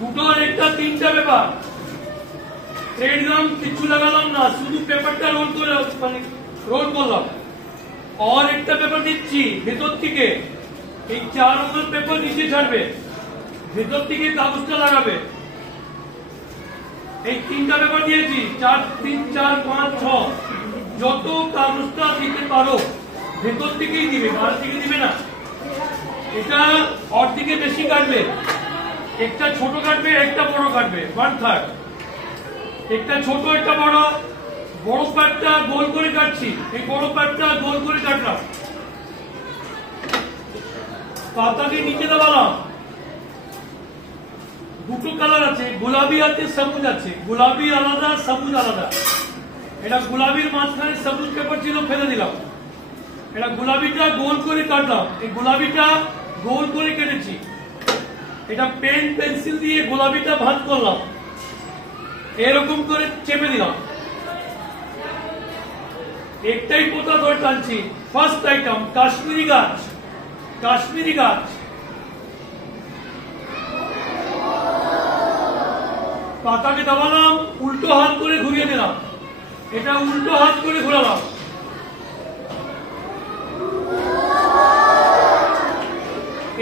দুটোর একটা তিনটা পেপার একদম কিছু লাগালাম না, শুধু পেপারটা রোল করে মানে রোল করলাম। আর একটা পেপার দিচ্ছি ভেতর থেকে, এই 4 নম্বর পেপার নিচে ছাড়বে, ভেতর থেকে কাগজটা লাগাবে। এই 3টা পেপার দিয়েছি, 4 3 4 5 6, যত কাগজটা দিতে পারো ভেতর থেকেই দিবে, বাইরে থেকে দিবে না। এটা ওর দিকে বেশি কাটবে, একটা ছোট কাটবে একটা বড় কাটবে, 1/3। একটা ছোট একটা বড়, বড় পাটটা গোল করে কাটছি, এই বড় পাটটা গোল করে কাটলাম। পাতাকে নিচে দেওয়ালাম। দুটো কালার আছে, গোলাপি আছে সবুজ আছে, গোলাপি আলাদা সবুজ আলাদা। এটা গোলাপির মাঝখানে সবুজ পেপার ছিল, ফেলে দিলাম। এটা গোলাপিটা গোল করে কাটলাম, এই গোলাপিটা গোল করে কেটেছি। এটা পেন পেন্সিল দিয়ে গোলাপিটা ভাঁজ করলাম, এরকম করে চেপে দিলাম। একটাই পোতা ধরে টানছি। ফার্স্ট আইটেম কাশ্মীরি গাছ, কাশ্মীরি গাছ। পাতাকে দাবালাম, উল্টো হাত করে ঘুরিয়ে দিলাম। এটা উল্টো হাত করে ঘোরালাম।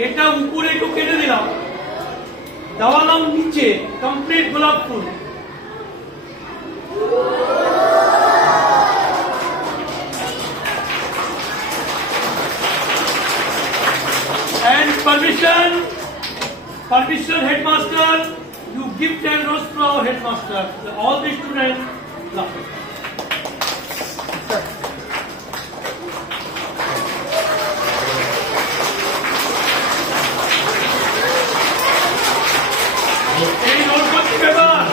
এটা উপরে একটু কেটে দিলাম, দাবালাম নিচে কমপ্লিট গোলাপ ফুল। And permission headmaster, you give 10 rose to our headmaster. All the students love it. এই রোল করতে ব্যাপার,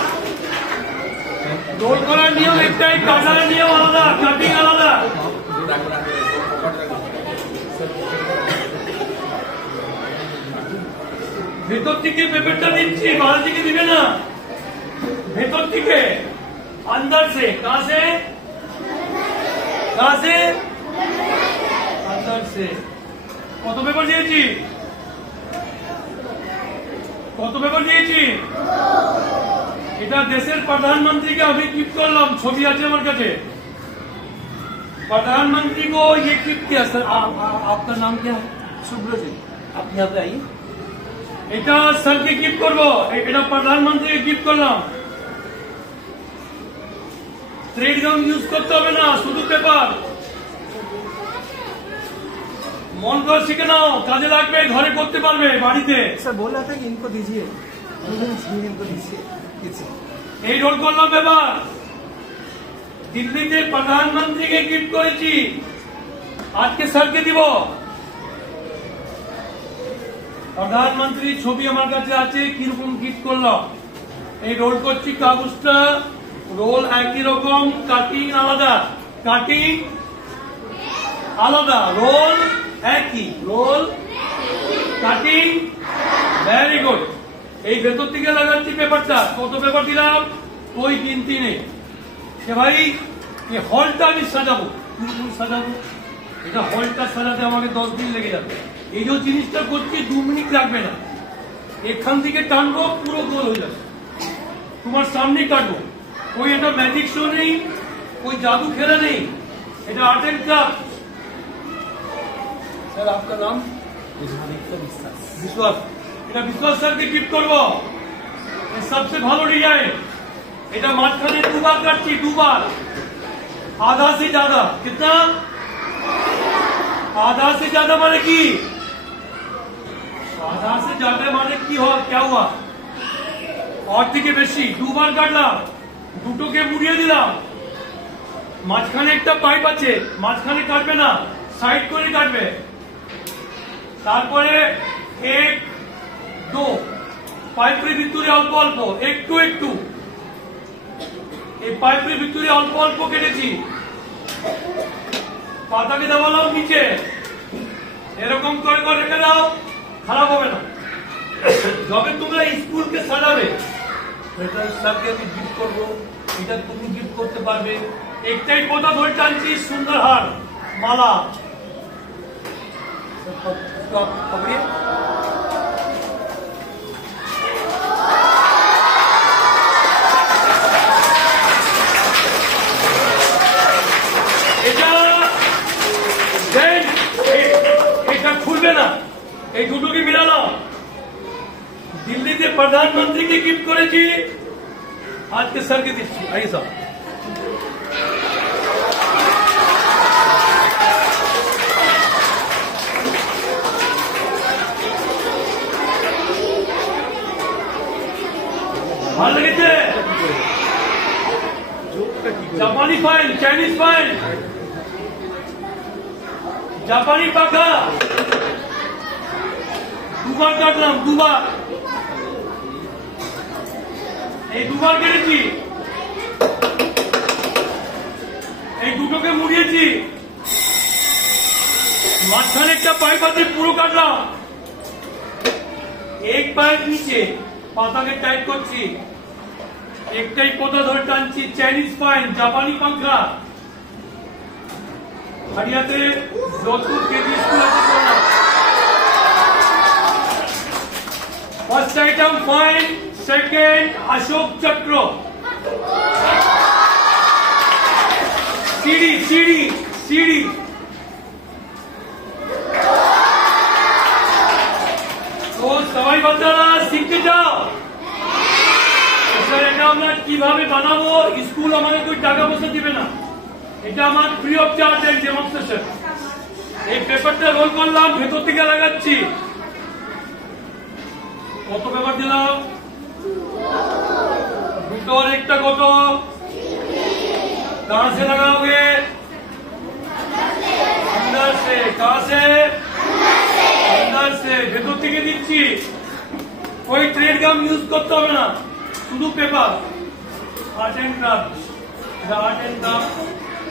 রোল করার নিয়ম একটাই, কাটার নিয়ম আলাদা, কাটিং আলাদা। ভেতর থেকে পেপারটা দিচ্ছি, বাইরে থেকে দিবে না, ভেতর থেকে अंदर से। कहां से? कहां से? अंदर से। কত পেপার দিয়েছি? কত পেপার দিয়েছি? এটা দেশের প্রধানমন্ত্রীকে আমি গিফট করলাম, ছবি আছে আমার কাছে। प्रधानमंत्री को ये गिफ्ट किया। सर आपका नाम क्या है? सुब्रजीत। आप यहाँ पे आइए। এটা স্যারকে গিফট করবো, এটা প্রধানমন্ত্রীকে গিফট করলাম। থ্রেড গাম ইউজ করতে হবে না, শুধু পেপার। মন করে শিখে নাও, কাজে লাগবে, ঘরে করতে পারবে, বাড়িতে। স্যার बोला था कि इनको दीजिए, इनको दीजिए। এই রোল করলাম পেপার। দিল্লিতে প্রধানমন্ত্রীকে গিফট করেছি, আজকে স্যারকে দিব। প্রধানমন্ত্রী ছবি আমার কাছে আছে, কিরকম গিফট করলাম। এই রোল করছি, কাগজটা রোল একই রকম, কাটিং আলাদা, কাটিং আলাদা, রোল একই, রোল কাটিং। Very good. এই ভেতর থেকে লাগাচ্ছি পেপারটা। কত পেপার দিলাম? कोई गिनती নেই। ভাই এই হলটা আমি সাজাবো, কিরকম সাজাবো? এটা হলটা সাজাতে আমাকে 10 দিন লেগে যাবে। এই যে জিনিসটা করছি 2 মিনিট লাগবে না। এখান থেকে টানবো, পুরো গোল হয়ে যাবে। তোমার সামনে কাটবো। कोई এটা ম্যাজিক শো নেই, कोई जादू खेला नहीं, এটা आर्ट एंड क्राफ्ट। सर आपका नाम? विश्वास। এটা विश्वास স্যারকে গিফট করবো। सबसे ভালো ডিজাইন। এটা মাঝখানে 2 বার কাটছি, 2 বার। आधा से ज्यादा। कितना? आधा से ज्यादा माने की? आधा से ज्यादा माने की हुआ, क्या हुआ? और থেকে বেশি 2 বার কাটলাম, দুটোকে মুড়িয়ে দিলাম। মাঝখানে একটা পাইপ আছে, মাঝখানে কাটবে না, সাইড করে কাটবে। তারপরে 1 2 পাইপের ভিতরে অল্প অল্প, একটু একটু। এই পাইপের ভিতরে অল্প অল্প কেটেছি। পাতাকে দেওয়ালাম নিচে, এরকম করে করে রেখে দাও, খারাপ হবে না। যবে তোমরা স্কুলকে সাজাবে, স্যারকে আমি গিফট করবো, এটা তুমি গিফট করতে পারবে। একটাই পোতা ধরে টানছি, সুন্দর হার, মালা। पकड़िए। এই দুটোকে মিলালাম। দিল্লিতে প্রধানমন্ত্রীকে গিফট করেছি, আজকে স্যারকে দিচ্ছি। আইয়ে স্যার, ভালো লেগেছে? জাপানি ফাইল, চাইনিজ ফাইল, জাপানি পাখা দুবার কাটলাম, দুবার। এই দুবার কেটেছি, এই দুটোকে মুড়িয়েছি, মাঝখানে একটা পাইপ আছে পুরো কাটলাম, এক পায়ের নিচে পাতাকে টাইট করছি, একটাই পোতা ধরে টানছি। চাইনিজ ফাইন, জাপানি পাখা, হারিয়াতে যত কেজি স্কুল আছে করলাম। First item fine, second Ashok Chakra, সিঁড়ি সিঁড়ি সিঁড়ি, তো সবাই বাচ্চারা শিখতে চাও? স্যার এটা আমরা কিভাবে বানাবো? স্কুল আমাকে কোই টাকা পয়সা দিবে না, এটা আমার ফ্রি অফ চার্জ এর ডেমনস্ট্রেশন। এই পেপারটা রোল করলাম, ভেতর থেকে লাগাচ্ছি। কত পেপার দিলাম? দুটো और একটা কত? कहां से लगाओगे? अंदर से। कहां से? अंदर से। ভেতর থেকে দিচ্ছি। कोई ट्रेड गाम यूज করতে হবে না, শুধু পেপার। আর্ট এন্ড ক্রাফট, এটা আর্ট এন্ড ক্রাফট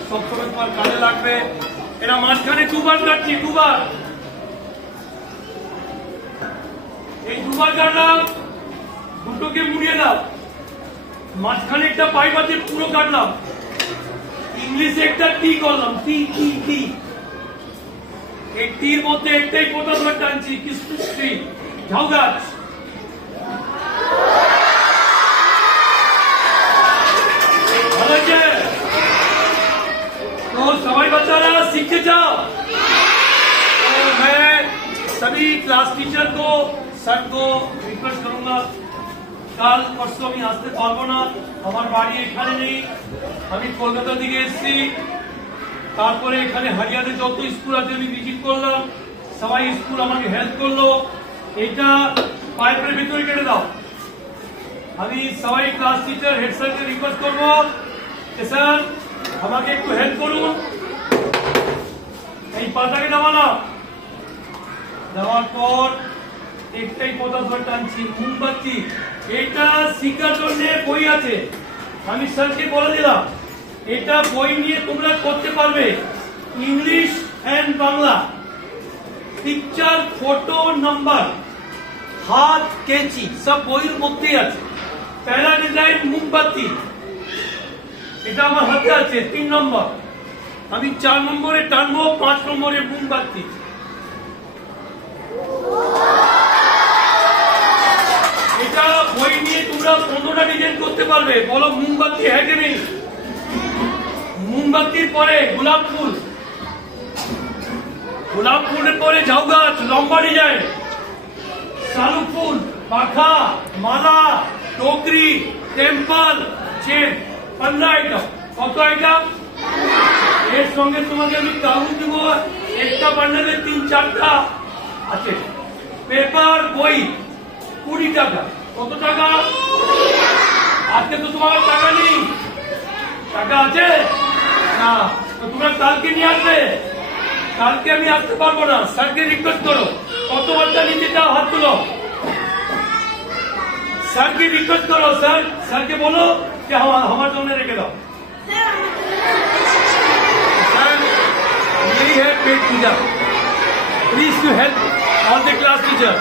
সবসময় তোমার কাজে লাগবে। এটা মাঝখানে দুবার কাটছি, দুবার। এই দুবার কাটলাম, দুটোকে মুড়িয়ে দাও। মাঝখানে একটা পাইপ আছে পুরো কাটলাম, ইংলিশে একটা টি করলাম, টি টি টি। এই টির মধ্যে একটাই পোতা ধরে টানছি, ক্রিসমাস ট্রি, ঝাউ গাছ। ভালো আছে? तो सवाई बच्चारा सीखते जाओ। तो मैं सभी क्लास टीचर को, सर को रिक्वेस्ट करूंगा, কাল পরশু আমি আসতে পারবো না, আমার বাড়ি এখানে নেই, আমি কলকাতা থেকে এসেছি। তারপরে এখানে হারিয়াতে যত স্কুল আছে আমি ভিজিট করলাম, সবাই স্কুল আমাকে হেল্প করলো। এটা পাইপের ভিতরে কেটে দাও। আমি সবাই ক্লাস টিচার, হেড স্যারকে রিকোয়েস্ট করবো যে স্যার আমাকে একটু হেল্প করুন। এই পাতাকে নামালাম, দেওয়ার পর একটাই পোতা ধরে টানছি, মোমবাতি। এটা শিক্ষার জন্য বই আছে, আমি স্যারকে বলে দিলাম এটা বই নিয়ে তোমরা করতে পারবে, English and Bangla. Picture, photo, number, হাত, কেচি সব বইয়ের মধ্যেই আছে। পহলা ডিজাইন মোমবাতি, এটা আমার হাতে আছে 3 নম্বর। আমি 4 নম্বরে টানবো, 5 নম্বরে মোমবাতি। এটা বই নিয়ে তোমরা 15টা ডিজাইন করতে পারবে। বলো মোমবাতি হ্যাঁ কি নেই? মোমবাতির পরে গোলাপ ফুল, গোলাপ ফুলের পরে ঝাউ গাছ, লম্বা ডিজাইন, শালুক ফুল, পাখা, মালা, টোকরি, টেম্পল, চেন। 15 আইটেম। কত আইটেম? এর সঙ্গে তোমাকে আমি কাগজ দিব, একটা বান্ডেলে 3-4টা আছে। পেপার, বই 20 টাকা। কত টাকা? আজকে তো তোমার টাকা নেই, টাকা আছে না, তো তোমরা কালকে নিয়ে আসবে। কালকে আমি আসতে পারবো না, স্যারকে রিকোয়েস্ট করো। কত বাচ্চা নিতে চাও হাত তুলো। স্যারকে রিকোয়েস্ট করো, স্যার স্যারকে বলো যে আমার জন্য রেখে দাও। স্যার यही है पेट पूजा, please to help all the class teacher.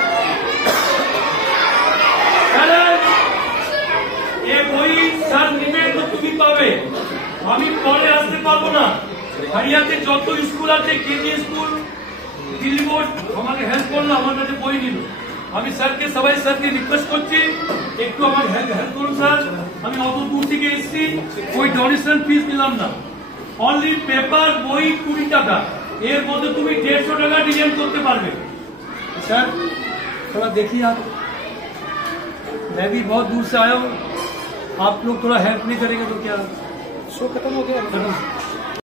ये বই স্যার নিবে তো তুমি পাবে, আমি পরে আসতে পারবো না। হারিয়াতে যত স্কুল আছে, কেজি স্কুল, দিল্লি বোর্ড আমাকে হেল্প করলো, আমার কাছে বই নিল। আমি স্যারকে, সবাই স্যারকে রিকোয়েস্ট করছি একটু আমার হেল্প করুন স্যার। আমি অত দূর থেকে এসেছি, ওই ডোনেশন ফিস দিলাম না। অনলি পেপার, বই 20 টাকা, এর মধ্যে তুমি 150 টাকা ডিজাইন করতে পারবে। सर थोड़ा देखिए आप, मैं भी बहुत दूर से आया हूँ, आप लोग थोड़ा हेल्प नहीं करेंगे तो क्या शो खत्म हो गया। खत्म